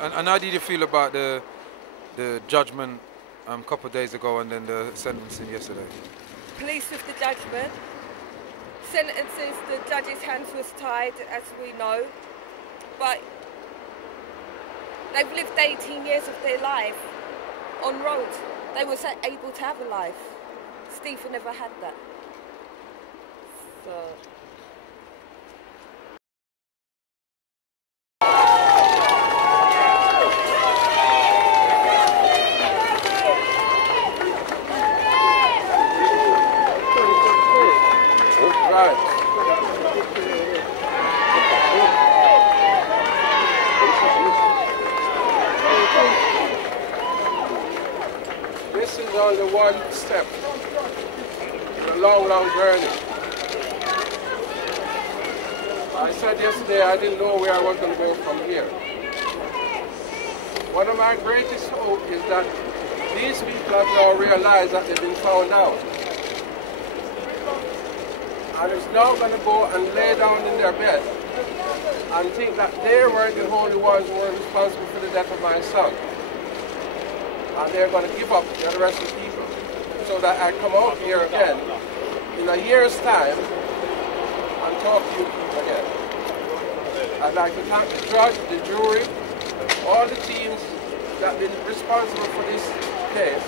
And how did you feel about the judgment a couple of days ago and then the sentencing yesterday? Pleased with the judgment. Sentences, the judge's hands was tied, as we know, but they've lived 18 years of their life on road. They were able to have a life. Stephen never had that. So. This is only one step in a long, long journey. I said yesterday I didn't know where I was going to go from here. One of my greatest hope is that these people have now realized that they've been found out. And it's now going to go and lay down in their bed and think that they were the only ones who were responsible for the death of my son. And they're going to give up the rest of the people. So that I come out here again in a year's time and talk to you people again. I'd like to thank the judge, the jury, all the teams that have been responsible for this case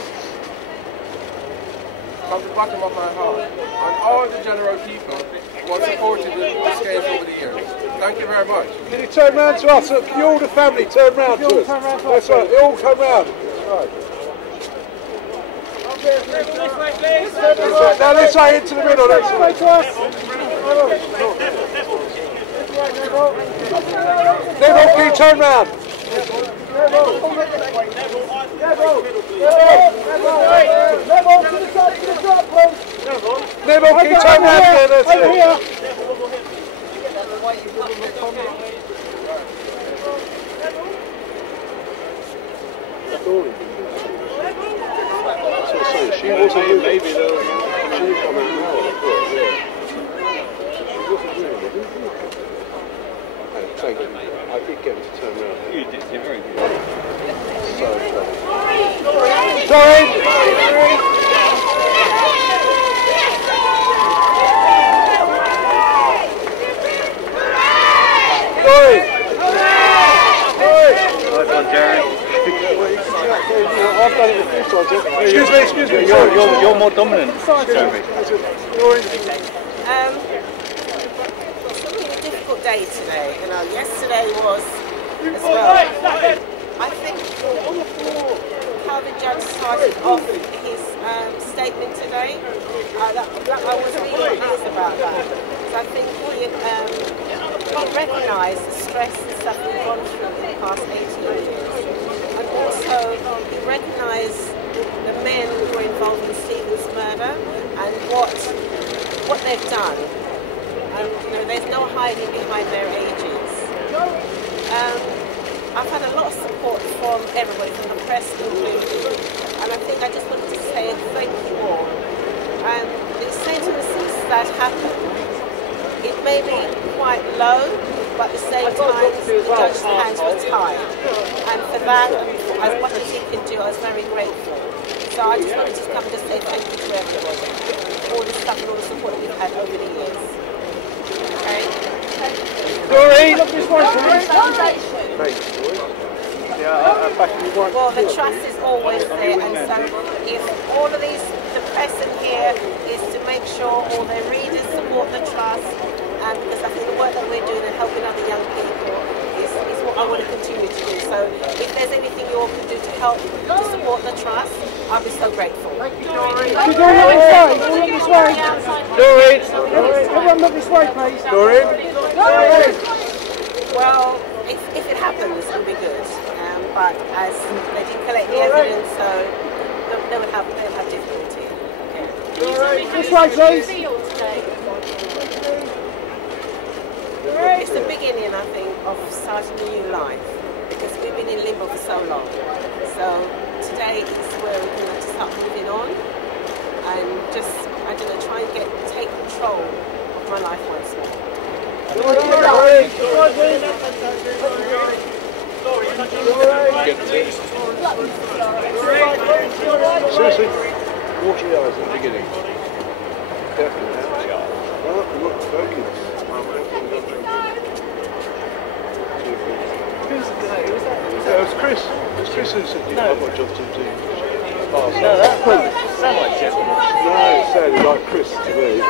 from the bottom of my heart, and all the general people who have supported this case over the years. Thank you very much. Can you turn round to us? Can you all the family turn round to us? That's right, they all come round. Right. Now this way into the middle, that's right. To us. Neville, can you turn round? Neville, can you turn round again? That's it. She wasn't maybe she come out now. I did get him to turn around. You did, you're very good. Doreen! Well done, Jerry. I've done it a few times. Excuse me. You're more dominant. Jeremy. It's going to be a difficult day today. You know, yesterday was as well. I think how the judge started off his statement today, I was really pleased about that. Because I think he recognised the stress and stuff we've gone through in the past 18 years. And also, he recognised the men who were involved in Stephen's murder and what they've done. And you know, there's no hiding behind their ages. I've had a lot of support from everybody, from the press included, and I think I just wanted to say thank you all. And the sentences that happened, it may be quite low, but at the same time, the judge's hands were tied. And for that, as much as he can do, I was very grateful. So I just wanted to come and just say thank you to everybody. All the stuff and all the support we've had over the years. Okay? Doreen! Well, the trust is always there, and so if all of these, the press in here is to make sure all their readers support the trust, and because I think the work that we're doing and helping other young people is what I want to continue to do. So if there's anything you all can do to help to support the trust, I'll be so grateful. Doreen! Everyone look this way, please. Doreen! Well, if it happens, it'll be good. But as they didn't collect the evidence, so they would have difficulty. Okay. This way, please. It's the beginning, I think, of starting a new life, because we've been in limbo for so long. So today is where we're going to start moving on and just, I don't know, try and take control of my life once more. Seriously, water the eyes at the beginning. Definitely. Oh, look, focus. That was Chris. It was Chris who said, I've got a job to do. No, that sounds like Jeff. No, it sounded like Chris to me.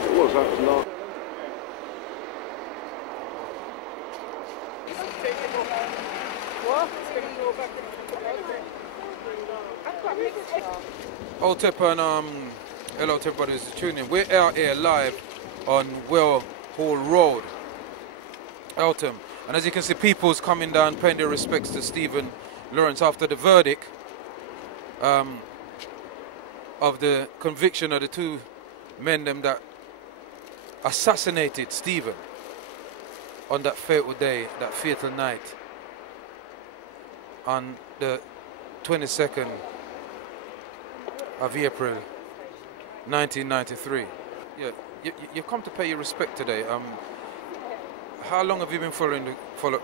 It was, that was not. Old Tip and hello Tip brothers tuning in. We're out here live on Well Hall Road, Eltham, and as you can see, people's coming down paying their respects to Stephen Lawrence after the verdict of the conviction of the two men that assassinated Stephen on that fatal day, that fatal night, on the 22nd of April 1993. Yeah, you've come to pay your respect today. How long have you been following the? Ever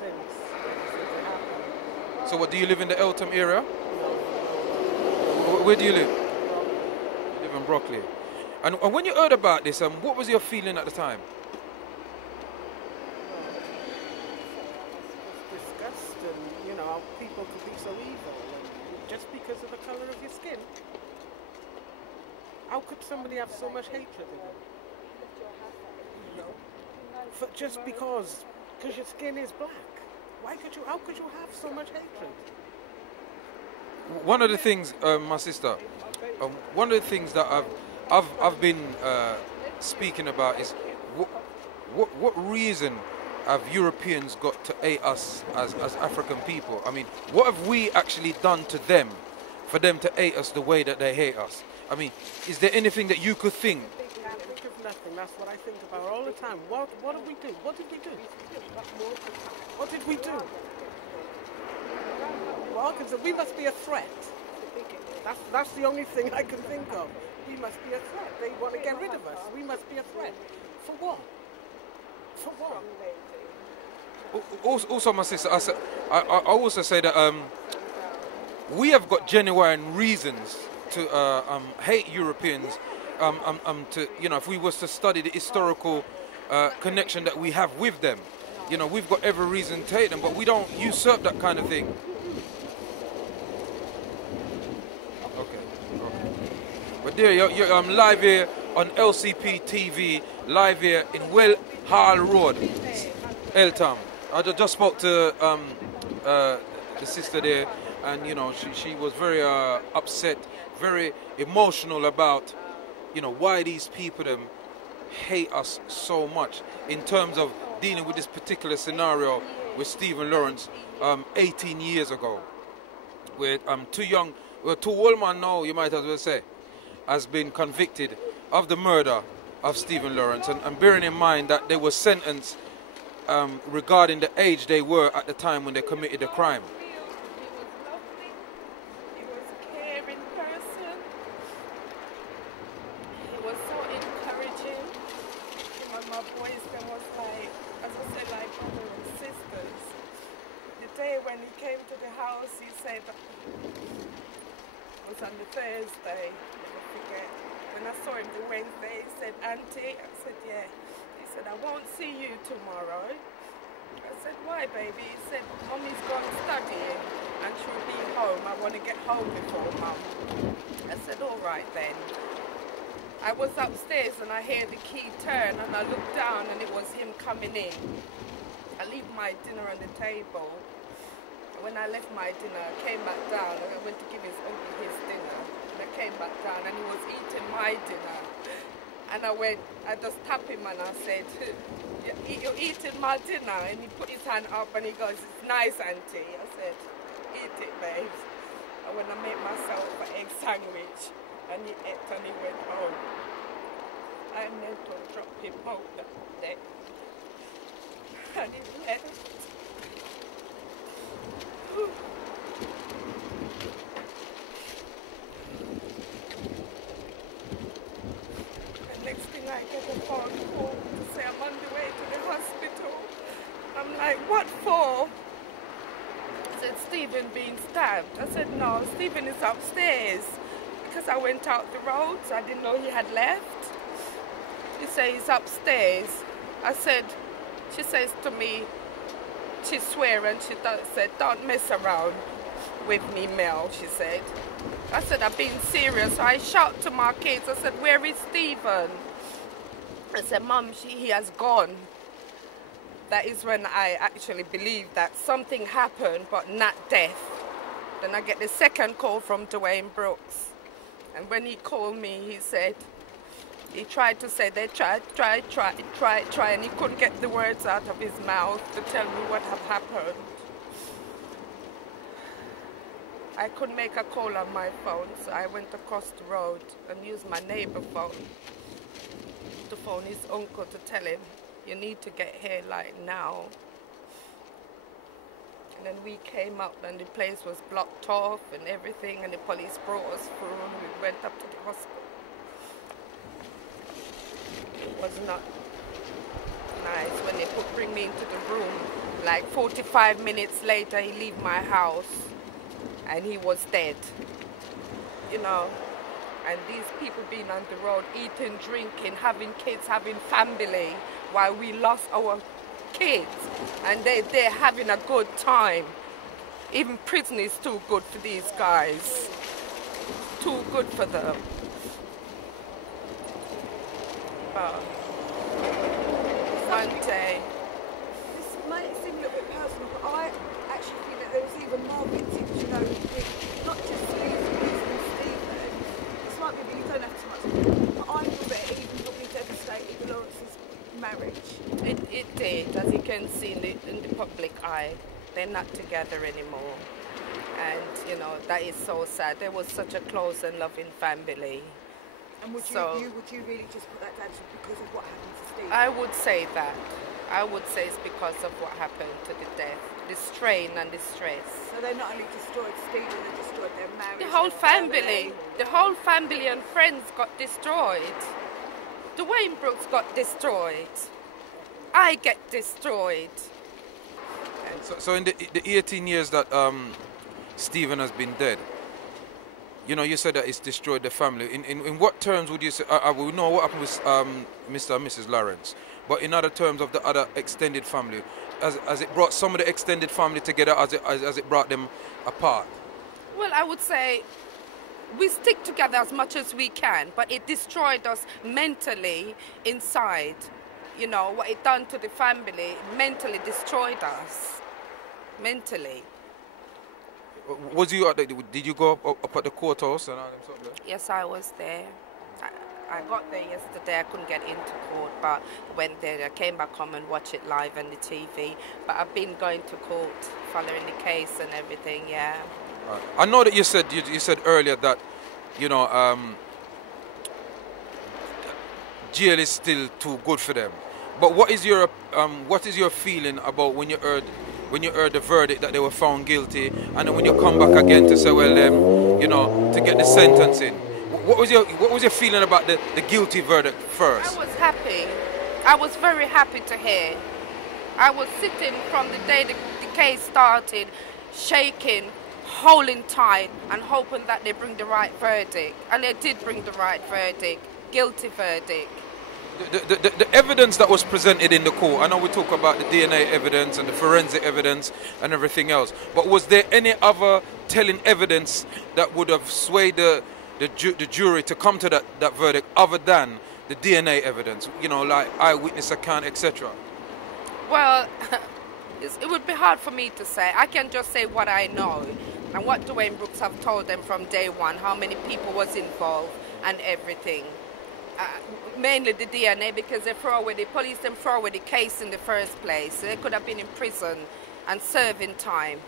since. So what, do you live in the Eltham area? Where do you live? You live in Brockley. And when you heard about this, what was your feeling at the time? It's disgusting, you know, how people could be so evil, and just because of the colour of your skin. How could somebody have so much hatred in them? Just because your skin is black. How could you have so much hatred? One of the things, my sister, one of the things that I've been speaking about is what reason have Europeans got to hate us as African people? I mean, what have we actually done to them for them to hate us the way that they hate us? I mean, is there anything that you could think? I think of nothing. That's what I think about all the time. What did we do? What did we do? What did we do? Well, because we must be a threat. That's the only thing I can think of. We must be a threat. They want to get rid of us. We must be a threat. For what? For what? Also, my sister, I also say that we have got genuine reasons to hate Europeans. To, you know, if we was to study the historical connection that we have with them, you know, we've got every reason to hate them, but we don't usurp that kind of thing. Okay. But there, you're live here on LCP TV, live here in Well Hall Road, Eltham. I just spoke to the sister there, and you know, she was very upset, very emotional about, you know, why these people them hate us so much in terms of dealing with this particular scenario with Stephen Lawrence 18 years ago, where too old man now, you might as well say, has been convicted of the murder of Stephen Lawrence, and bearing in mind that they were sentenced regarding the age they were at the time when they committed the crime. On the Thursday, never forget. When I saw him the Wednesday, he said, "Auntie," I said, "Yeah." He said, "I won't see you tomorrow." I said, "Why, baby?" He said, "Mommy's gone studying and she'll be home. I want to get home before Mum." I said, "All right then." I was upstairs and I hear the key turn and I looked down and it was him coming in. I leave my dinner on the table. When I left my dinner, I came back down and I went to give his uncle his dinner. And I came back down and he was eating my dinner. And I just tapped him and I said, "You're eating my dinner?" And he put his hand up and he goes, "It's nice, Auntie." I said, "Eat it, babes." And when I made myself an egg sandwich and he ate and he went home, I meant to drop him out that day. And he left. I'm like, what for? I said, Stephen being stabbed. I said, no, Stephen is upstairs. Because I went out the road, so I didn't know he had left. She said, he's upstairs. I said, she says to me, she swear and she said, don't mess around with me, Mel, she said. I said, I'm being serious. I shout to my kids, I said, where is Stephen? I said, Mum, he has gone. That is when I actually believed that something happened, but not death. Then I get the second call from Dwayne Brooks. And when he called me, he said, he tried to say they tried, and he couldn't get the words out of his mouth to tell me what had happened. I couldn't make a call on my phone, so I went across the road and used my neighbor's phone to phone his uncle to tell him, you need to get here like now. And then we came up and the place was blocked off and everything, and the police brought us through and we went up to the hospital. It was not nice when they bring me into the room. Like 45 minutes later, he leave my house and he was dead, you know. And these people being on the road, eating, drinking, having kids, having family, while we lost our kids. And they're having a good time. Even prison is too good for these guys. Too good for them. But one day... This might seem a little bit personal, but I actually feel that there was even more victims, you know, not just Stephen. This might be that you don't have too much, but I feel that it even probably devastated the Lawrence's marriage. It did, as you can see in the public eye. They're not together anymore. And, you know, that is so sad. They were such a close and loving family. And would you really just put that down to because of what happened to Stephen? I would say that. I would say it's because of what happened to the death, the strain and the stress. So they not only destroyed Stephen, they destroyed their marriage. The whole family and friends got destroyed. Dwayne Brooks got destroyed. I get destroyed. So in the 18 years that Stephen has been dead, you know, you said that it's destroyed the family. In what terms would you say, we know what happened with Mr. and Mrs. Lawrence, but in other terms of the other extended family, as it brought some of the extended family together, as it brought them apart? Well, I would say we stick together as much as we can, but it destroyed us mentally inside. You know, what it done to the family mentally destroyed us. Mentally. Was you did you go up at the courthouse and all them stuff? Yes, I was there. I got there yesterday. I couldn't get into court, but went there. I came back home and watched it live on the TV. But I've been going to court, following the case and everything. Yeah. I know that you said earlier that, you know, jail is still too good for them. But what is your feeling about when you heard the verdict that they were found guilty, and then when you come back again to say, well, you know, to get the sentencing? What was your feeling about the guilty verdict first? I was happy. I was very happy to hear. I was sitting from the day the case started, shaking, holding tight, and hoping that they bring the right verdict. And they did bring the right verdict, guilty verdict. The evidence that was presented in the court, I know we talk about the DNA evidence and the forensic evidence and everything else, but was there any other telling evidence that would have swayed the jury to come to that verdict other than the DNA evidence, you know, like eyewitness account, etc.? Well, it would be hard for me to say. I can just say what I know and what Dwayne Brooks have told them from day one, how many people was involved and everything. Mainly the DNA, because they throw away the police, them throw away the case in the first place. So they could have been in prison and serving time.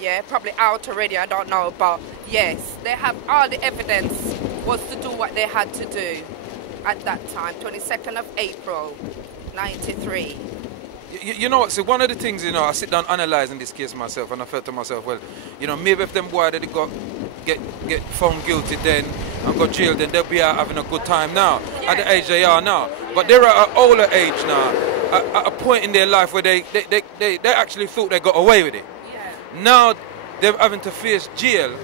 Yeah, probably out already, I don't know, but yes, they have all the evidence was to do what they had to do at that time, 22nd of April, 93. You know what, so one of the things, you know, I sit down analysing this case myself, and I felt to myself, well, you know, maybe if them boys that get found guilty then and got jailed, then they'll be out having a good time now, at the age they are now. But they're at an older age now, at a point in their life where they actually thought they got away with it. Yeah. Now they're having to face jail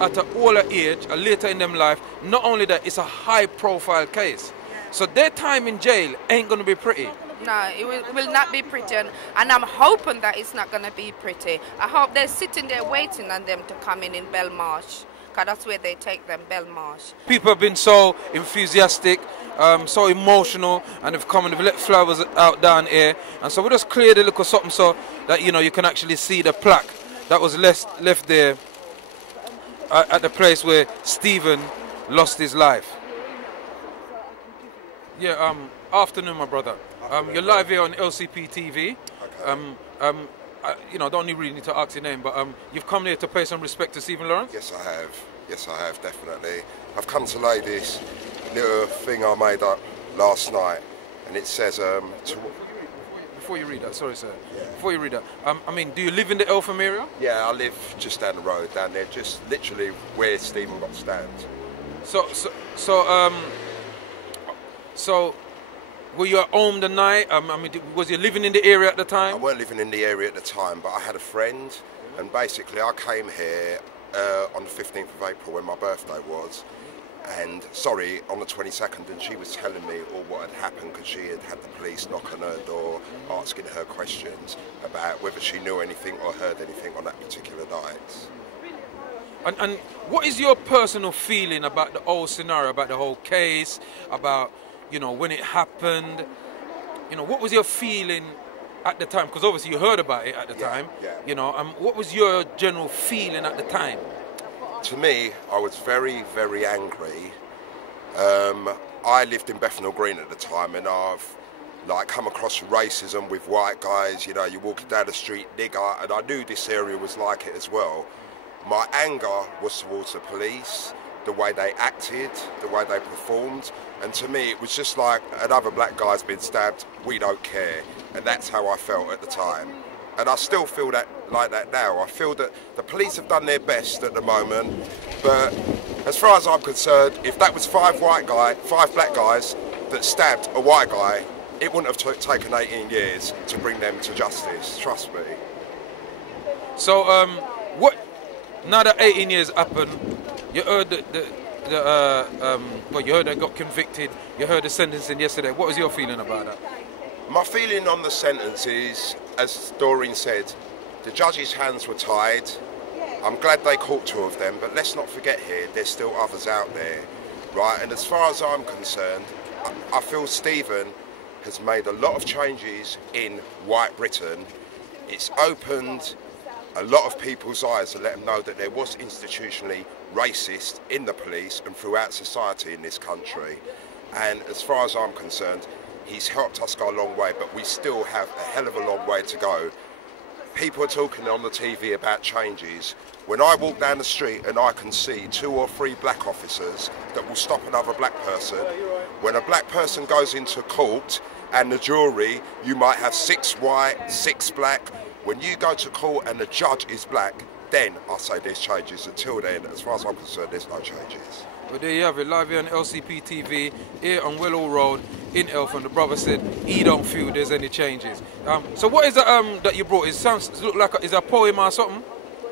at an older age, or later in them life. Not only that, it's a high-profile case. So their time in jail ain't going to be pretty. No, it will not be pretty, and I'm hoping that it's not going to be pretty. I hope they're sitting there waiting on them to come in Belmarsh, because that's where they take them, Belmarsh. People have been so enthusiastic, so emotional, and they've come and they've let flowers out down here. And so we just cleared a little something so that, you know, you can actually see the plaque that was left there at the place where Stephen lost his life. Yeah, afternoon, my brother. You're live here on LCP TV. You know, don't really need to ask your name, but you've come here to pay some respect to Stephen Lawrence? Yes, I have. Yes, I have, definitely. I've come to lay this little thing I made up last night, and it says... Before you read that, sorry, sir. Yeah. Before you read that, I mean, do you live in the Eltham area? Yeah, I live just down the road, down there, just literally where Stephen got stabbed. So, were you at home the night? I mean, was you living in the area at the time? I weren't living in the area at the time, but I had a friend, and basically I came here on the 15th of April when my birthday was, and sorry, on the 22nd, and she was telling me all what had happened because she had had the police knock on her door, asking her questions about whether she knew anything or heard anything on that particular night. And what is your personal feeling about the whole scenario, about the whole case, about, you know, when it happened? You know, what was your feeling at the time? Because obviously you heard about it at the time. Yeah. You know, what was your general feeling at the time? To me, I was very, very angry. I lived in Bethnal Green at the time, and I've come across racism with white guys. You know, you're walking down the street, nigger, and I knew this area was like it as well. My anger was towards the police, the way they acted, the way they performed, and to me it was just like another black guy's been stabbed, we don't care, and that's how I felt at the time. And I still feel like that now. I feel that the police have done their best at the moment, but as far as I'm concerned, if that was five black guys that stabbed a white guy, it wouldn't have taken 18 years to bring them to justice, trust me. So, now that 18 years happened, you heard well, you heard they got convicted, you heard the sentencing yesterday. What was your feeling about that? My feeling on the sentence is, as Doreen said, the judge's hands were tied. I'm glad they caught two of them, but let's not forget here, there's still others out there, right? And as far as I'm concerned, I feel Stephen has made a lot of changes in white Britain. It's opened a lot of people's eyes to let them know that there was institutionally racist in the police and throughout society in this country. And as far as I'm concerned, he's helped us go a long way, but we still have a hell of a long way to go. People are talking on the TV about changes. When I walk down the street and I can see 2 or 3 black officers that will stop another black person, when a black person goes into court and the jury, you might have 6 white, 6 black. When you go to court and the judge is black, then I say there's changes. Until then, as far as I'm concerned, there's no changes. Well, there you have it, live here on LCP TV, here on Willow Road in Eltham. The brother said he don't feel there's any changes. So what is that that you brought? It look like is it a poem or something?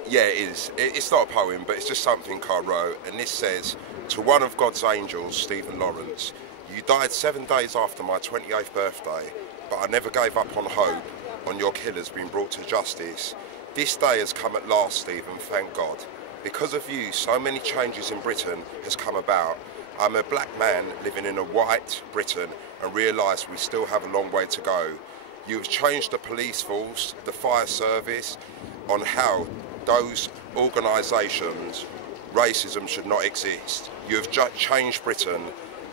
Yeah, it is. It's not a poem, but it's just something I wrote. And this says, to one of God's angels, Stephen Lawrence, you died 7 days after my 28th birthday, but I never gave up on hope on your killers being brought to justice. This day has come at last, Stephen, thank God. Because of you, so many changes in Britain has come about. I'm a black man living in a white Britain and realise we still have a long way to go. You've changed the police force, the fire service, on how those organisations, racism should not exist. You have changed Britain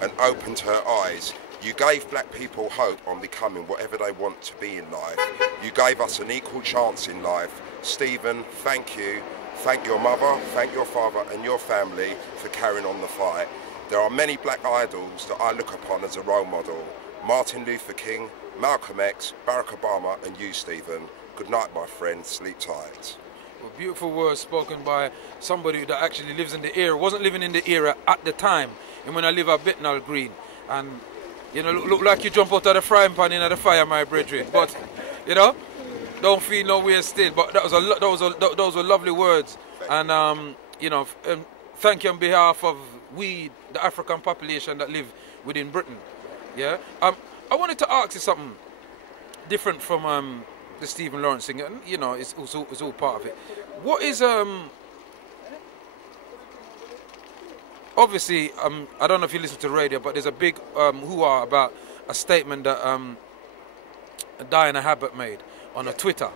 and opened her eyes. You gave black people hope on becoming whatever they want to be in life. You gave us an equal chance in life. Stephen, thank you. Thank your mother, thank your father and your family for carrying on the fight. There are many black idols that I look upon as a role model. Martin Luther King, Malcolm X, Barack Obama and you, Stephen. Good night, my friend. Sleep tight. Well, beautiful words spoken by somebody that actually lives in the area, wasn't living in the area at the time. And when I live at Bethnal Green, and You know, look like you jump out of the frying pan into the fire, my brethren. But, you know, don't feel no way still. But those were lovely words. And, you know, thank you on behalf of the African population that live within Britain. Yeah. I wanted to ask you something different from the Stephen Lawrence thing. And, you know, it's all part of it. What is obviously, I don't know if you listen to radio, but there's a big hoo-ha about a statement that Diana Abbott made on her Twitter.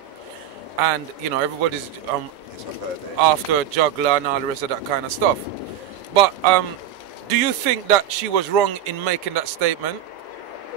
And, you know, everybody's after a juggler and all the rest of that kind of stuff. But do you think that she was wrong in making that statement?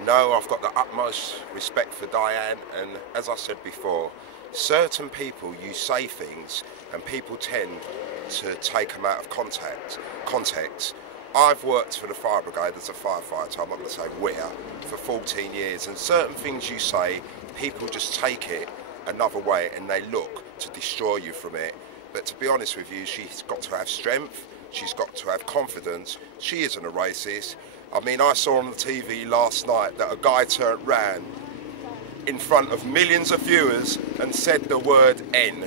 No, I've got the utmost respect for Diane, and as I said before, certain people, you say things and people tend to take them out of context. I've worked for the fire brigade as a firefighter, I'm not going to say where, for 14 years, and certain things you say, people just take it another way and they look to destroy you from it. But to be honest with you, she's got to have strength, she's got to have confidence, she isn't a racist. I mean, I saw on the TV last night that a guy turned round in front of millions of viewers and said the word N.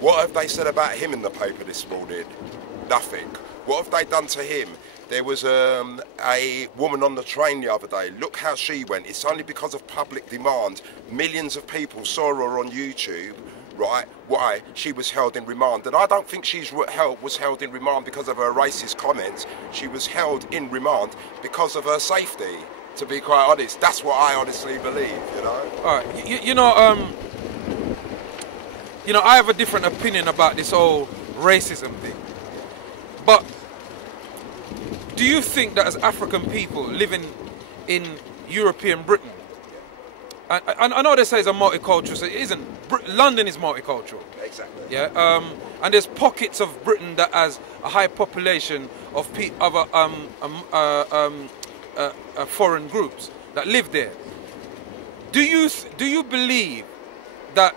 What have they said about him in the paper this morning? Nothing. What have they done to him? There was a woman on the train the other day. Look how she went. It's only because of public demand. Millions of people saw her on YouTube, right? Why? She was held in remand. And I don't think was held in remand because of her racist comments. She was held in remand because of her safety, to be quite honest. That's what I honestly believe, you know? All right. You know, I have a different opinion about this whole racism thing. But do you think that as African people living in European Britain, and I know they say it's a multicultural, so it isn't. London is multicultural. Exactly. Yeah. And there's pockets of Britain that has a high population of foreign groups that live there. Do you believe that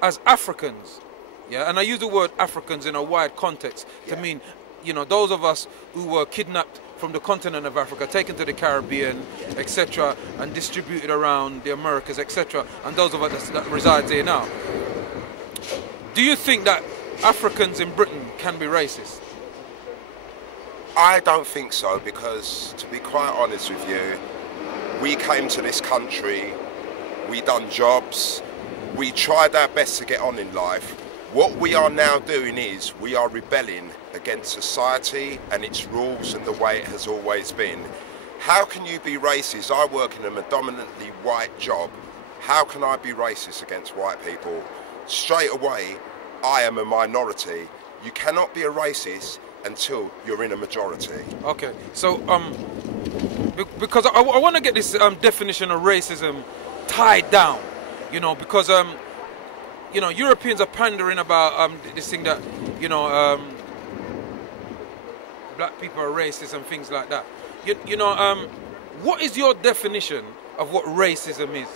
as Africans, yeah, and I use the word Africans in a wide context to mean, you know, those of us who were kidnapped from the continent of Africa, taken to the Caribbean, etc., and distributed around the Americas, etc., and those of us that reside there now. Do you think that Africans in Britain can be racist? I don't think so, because to be quite honest with you, we came to this country, we done jobs, we tried our best to get on in life. What we are now doing is we are rebelling against society and its rules and the way it has always been. How can you be racist? I work in a predominantly white job. How can I be racist against white people? Straight away, I am a minority. You cannot be a racist until you're in a majority. Okay, so because I want to get this definition of racism tied down, you know, because you know, Europeans are pandering about this thing that, you know, black people are racist and things like that. You know, what is your definition of what racism is?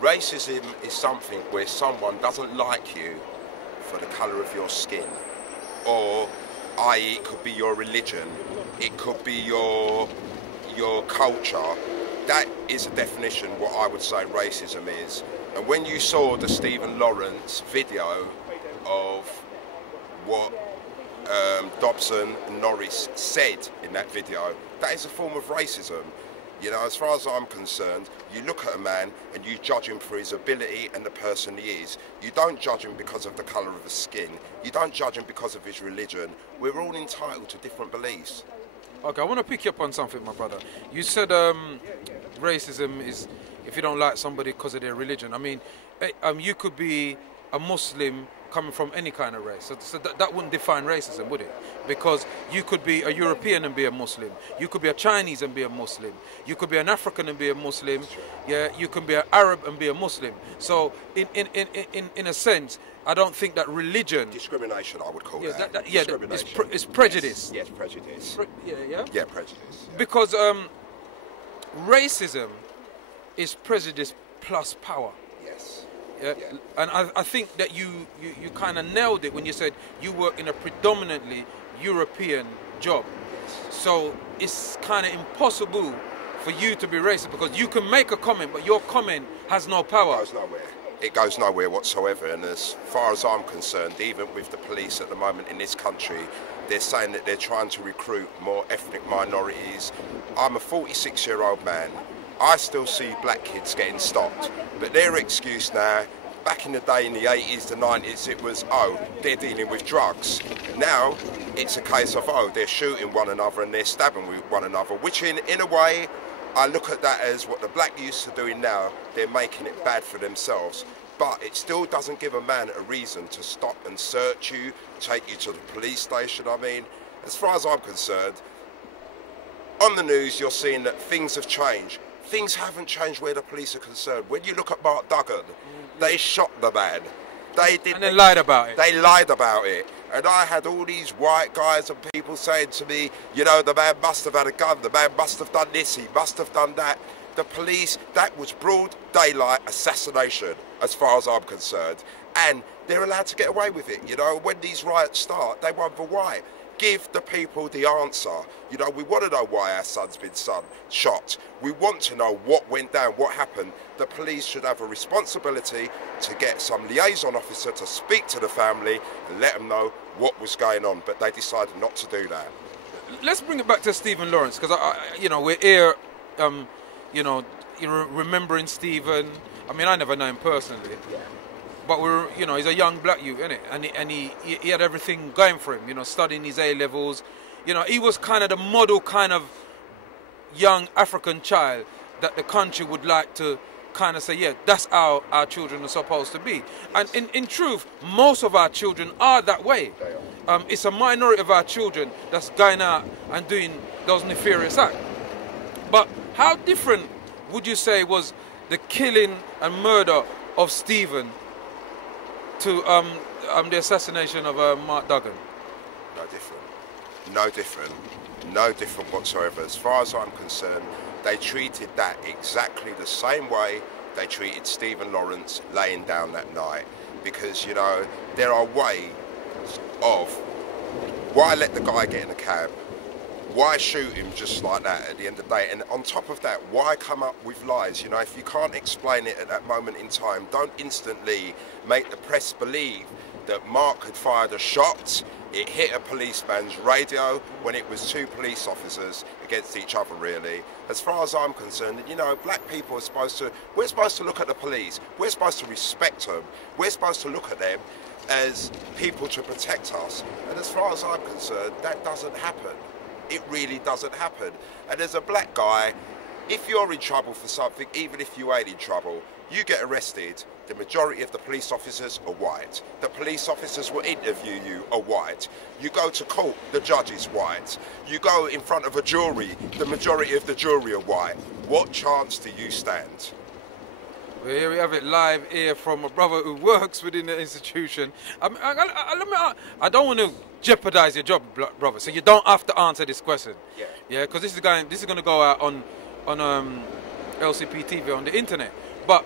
Racism is something where someone doesn't like you for the colour of your skin, or i.e. it could be your religion, it could be your culture. That is a definition what I would say racism is. And when you saw the Stephen Lawrence video of what Dobson and Norris said in that video, that is a form of racism. You know, as far as I'm concerned, you look at a man and you judge him for his ability and the person he is. You don't judge him because of the colour of his skin. You don't judge him because of his religion. We're all entitled to different beliefs. Okay, I want to pick you up on something, my brother. You said racism is if you don't like somebody because of their religion. I mean, you could be a Muslim coming from any kind of race. So that wouldn't define racism, would it? Because you could be a European and be a Muslim. You could be a Chinese and be a Muslim. You could be an African and be a Muslim. Yeah, you can be an Arab and be a Muslim. So in a sense, I don't think that religion... Discrimination, I would call that. It's prejudice. Yes, prejudice. Yeah, prejudice. Yeah. Because racism is prejudice plus power. Yes. Yeah. And I think that you kind of nailed it when you said you work in a predominantly European job. Yes. So it's kind of impossible for you to be racist, because you can make a comment, but your comment has no power. It goes nowhere. It goes nowhere whatsoever. And as far as I'm concerned, even with the police at the moment in this country, they're saying that they're trying to recruit more ethnic minorities. I'm a 46-year-old man. I still see black kids getting stopped. But their excuse now, back in the day in the 80s, the 90s, it was, oh, they're dealing with drugs. Now, it's a case of, oh, they're shooting one another and they're stabbing with one another, which in a way, I look at that as what the black youths are doing now. They're making it bad for themselves. But it still doesn't give a man a reason to stop and search you, take you to the police station. I mean, as far as I'm concerned, on the news, you're seeing that things have changed. Things haven't changed where the police are concerned. When you look at Mark Duggan, they shot the man. They did. And they lied about it. They lied about it. And I had all these white guys and people saying to me, you know, the man must have had a gun, the man must have done this, he must have done that. The police, that was broad daylight assassination, as far as I'm concerned. And they're allowed to get away with it. You know, when these riots start, they wonder why. Give the people the answer. You know, we want to know why our son's been shot. We want to know what went down, what happened. The police should have a responsibility to get some liaison officer to speak to the family and let them know what was going on. But they decided not to do that. Let's bring it back to Stephen Lawrence, because you know, we're here, you know, remembering Stephen. I mean, I never know him personally. But we're, you know, he's a young black youth, isn't it? And he had everything going for him, you know, studying his A-levels. You know, he was kind of the model kind of young African child that the country would like to kind of say, yeah, that's how our children are supposed to be. And in truth, most of our children are that way. It's a minority of our children that's going out and doing those nefarious acts. But how different would you say was the killing and murder of Stephen to the assassination of Mark Duggan? No different. No different. No different whatsoever. As far as I'm concerned, they treated that exactly the same way they treated Stephen Lawrence laying down that night. Because, you know, there are ways of, why let the guy get in a cab? Why shoot him just like that at the end of the day? And on top of that, why come up with lies? You know, if you can't explain it at that moment in time, don't instantly make the press believe that Mark had fired a shot. It hit a policeman's radio when it was two police officers against each other, really. As far as I'm concerned, you know, black people are supposed to, we're supposed to look at the police. We're supposed to respect them. We're supposed to look at them as people to protect us. And as far as I'm concerned, that doesn't happen. It really doesn't happen. And as a black guy, if you're in trouble for something, even if you ain't in trouble, you get arrested, the majority of the police officers are white. The police officers will interview you are white. You go to court, the judge is white. You go in front of a jury, the majority of the jury are white. What chance do you stand? Well, here we have it live here from a brother who works within the institution. I don't want to jeopardize your job, brother, so you don't have to answer this question. Yeah, because this is going to go out on LCP TV on the internet. But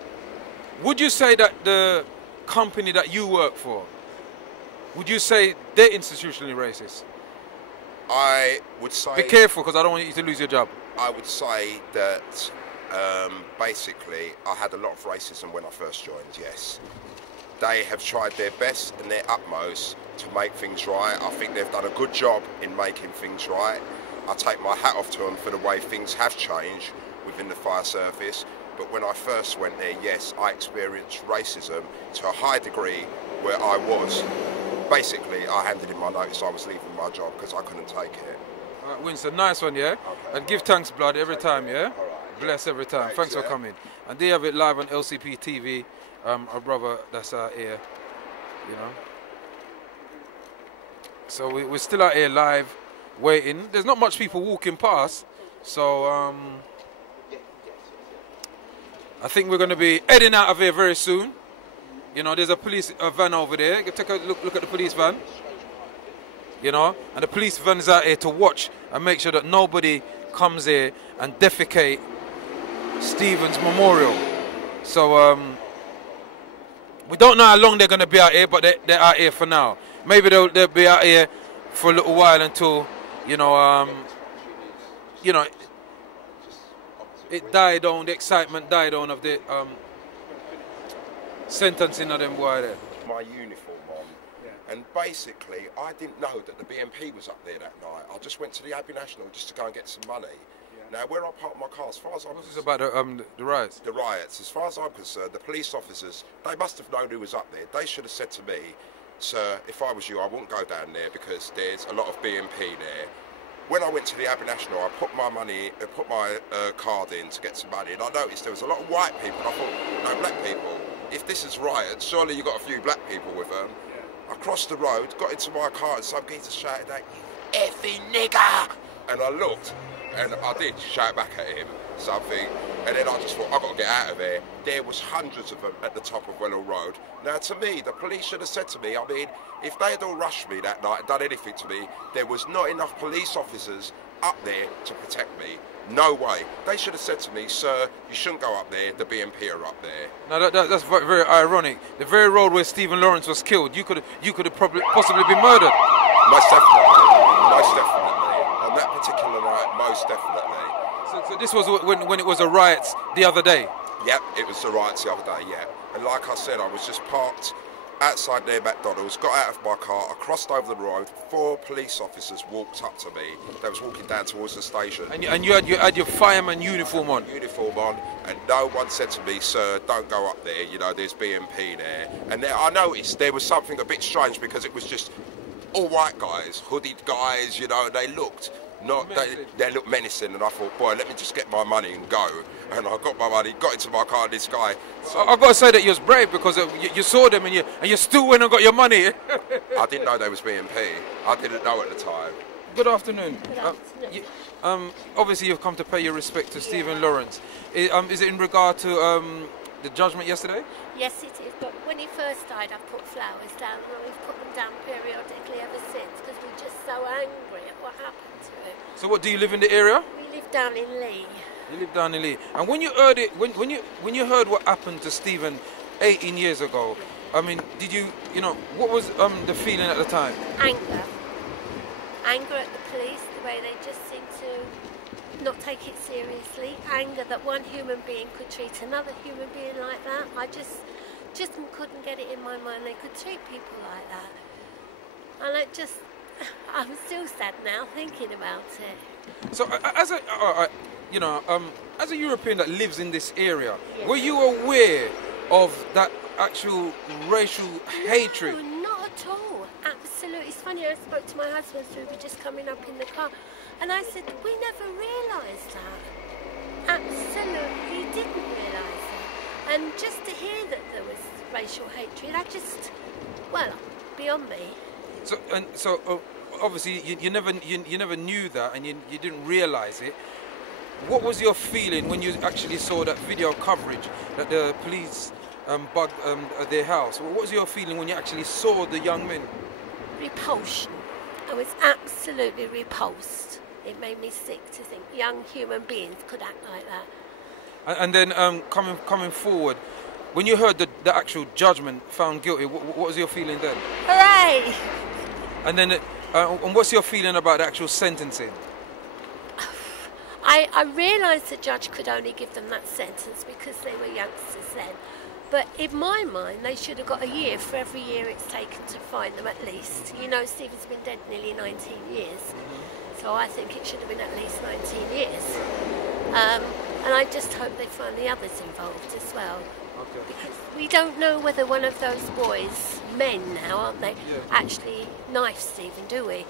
would you say that the company that you work for, would you say they're institutionally racist? I would say... Be careful, because I don't want you to lose your job. I would say that basically I had a lot of racism when I first joined, yes. They have tried their best and their utmost to make things right. I think they've done a good job in making things right. I take my hat off to them for the way things have changed within the fire service. But when I first went there, yes, I experienced racism to a high degree where I was. Basically, I handed in my notice I was leaving my job because I couldn't take it. All right, Winston, nice one, yeah? Okay. And give thanks, blood, every time, yeah? All right. Bless every time. Thanks for coming. And they have it live on LCP TV. Our brother that's out here, you know. So we're still out here live, waiting. There's not much people walking past, so I think we're going to be heading out of here very soon. You know, there's a police van over there. You can take a look at the police van. You know, and the police van is out here to watch and make sure that nobody comes here and defecate Stephen's memorial. So we don't know how long they're going to be out here, but they're out here for now. Maybe they'll be out here for a little while until, you know, it died down, the excitement died down of the sentencing of them boy there? My uniform on, and basically I didn't know that the BNP was up there that night. I just went to the Abbey National just to go and get some money. Now, where I parked my car, as far as I'm What's this about the riots? The riots, as far as I'm concerned, the police officers, they must have known who was up there. They should have said to me, sir, if I was you, I wouldn't go down there because there's a lot of BNP there. When I went to the Abbey National, I put my card in to get some money, and I noticed there was a lot of white people. I thought, no, black people. If this is riots, surely you've got a few black people with them. I crossed the road, got into my car, and some geezer shouted out, "You effing nigger!" And I looked, and I did shout back at him something, and then I just thought, I've got to get out of here. There was hundreds of them at the top of Wellow Road. Now, to me, the police should have said to me, I mean, if they had all rushed me that night and done anything to me, there was not enough police officers up there to protect me. No way. They should have said to me, sir, you shouldn't go up there, the BNP are up there. Now that's very, very ironic. The very road where Stephen Lawrence was killed, you could have possibly been murdered. Most definitely. Most definitely. On that particular night, most definitely. So this was when it was a riot the other day? Yep, it was the riots the other day, yeah. And like I said, I was just parked outside their McDonald's, got out of my car, I crossed over the road, 4 police officers walked up to me. They was walking down towards the station. And you had your fireman uniform on? Uniform on, and no one said to me, sir, don't go up there, you know, there's BNP there. And then I noticed there was something a bit strange because it was just all white guys, hooded guys, you know, and they looked they looked menacing, and I thought, boy, let me just get my money and go. And I got my money, got into my car, this guy. So I've got to say that you was brave because you saw them and you still went and got your money. I didn't know they was BNP. I didn't know at the time. Good afternoon. Good afternoon. Obviously you've come to pay your respect to Stephen Lawrence. Is it in regard to the judgment yesterday? Yes, it is. But when he first died, I put flowers down, and we've put them down periodically ever since because we're just so angry at what happened to him. So what, do you live in the area? We live down in Lee. You live down in Lee. And when you heard it, when you heard what happened to Stephen 18 years ago, I mean, did you know, what was the feeling at the time? Anger. Anger at the police, the way they just seem to not take it seriously. Anger that one human being could treat another human being like that. I just couldn't get it in my mind they could treat people like that. And I'm still sad now thinking about it. So as a European that lives in this area, were you aware of that actual racial hatred? No, not at all. Absolutely. It's funny, I spoke to my husband as we were just coming up in the car, and I said, we never realised that. Absolutely didn't realise that. And just to hear that there was racial hatred, beyond me. So obviously you never knew that, and you didn't realise it. What was your feeling when you actually saw that video coverage that the police bugged their house? What was your feeling when you actually saw the young men? Repulsion. I was absolutely repulsed. It made me sick to think young human beings could act like that. And then coming forward, when you heard the actual judgment, found guilty, what was your feeling then? Hooray! And then, and what's your feeling about the actual sentencing? I realised the judge could only give them that sentence because they were youngsters then. But in my mind, they should have got a year for every year it's taken to find them at least. You know, Stephen's been dead nearly 19 years. So I think it should have been at least 19 years. And I just hope they find the others involved as well. Okay. Because we don't know whether one of those boys, men now, aren't they, actually knifed Stephen, do we?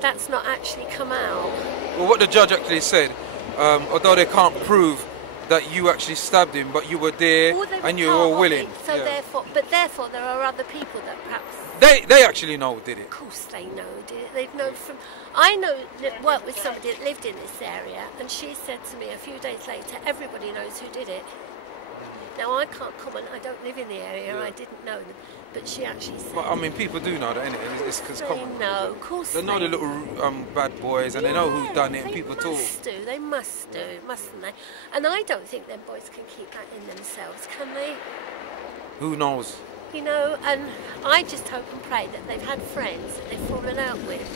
That's not actually come out. Well, what the judge actually said, although they can't prove that you actually stabbed him, but you were there and you were willing. So therefore there are other people that perhaps... They actually know who did it. Of course they know who did it. They've known from... I worked with somebody that lived in this area, and she said to me a few days later, everybody knows who did it. Now I can't comment, I don't live in the area, I didn't know them, but she actually said... Well, I mean, people do know that, innit? It's they know, of course they know the little bad boys, and they know who's done it, and people talk. They must do, mustn't they? And I don't think them boys can keep that in themselves, can they? Who knows? You know, and I just hope and pray that they've had friends that they've fallen out with,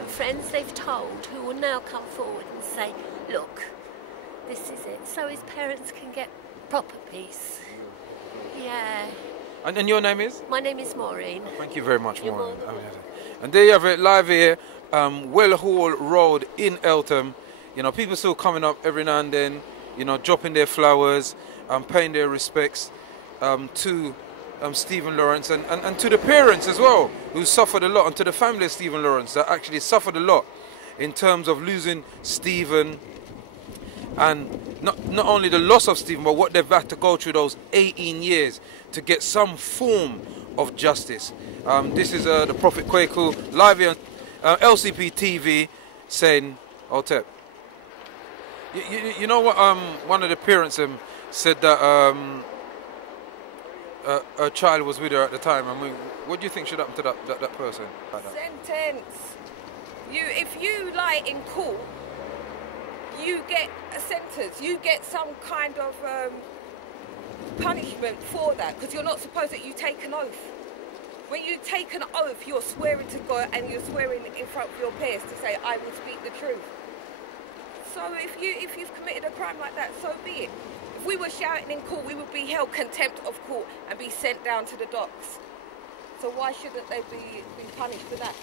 and friends they've told who will now come forward and say, look, this is it. So his parents can get proper peace. Yeah. And your name is? My name is Maureen. Thank you very much, You're Maureen. more than And there you have it, live here, Well Hall Road in Eltham. You know, people still coming up every now and then, you know, dropping their flowers, paying their respects to Stephen Lawrence and to the parents as well, who suffered a lot, and to the family of Stephen Lawrence that actually suffered a lot in terms of losing Stephen, and not only the loss of Stephen, but what they've had to go through those 18 years to get some form of justice. This is the Prophet Kwaku live here on LCP TV saying, Otep. You know what? One of the parents said that her child was with her at the time. I mean, what do you think should happen to that person? Sentence. If you lie in court, you get a sentence. You get some kind of punishment for that, because you're not supposed to. You take an oath. When you take an oath, you're swearing to God, and you're swearing in front of your peers to say, "I will speak the truth." So if you've committed a crime like that, so be it. If we were shouting in court, we would be held contempt of court and be sent down to the docks. So why shouldn't they be punished for that?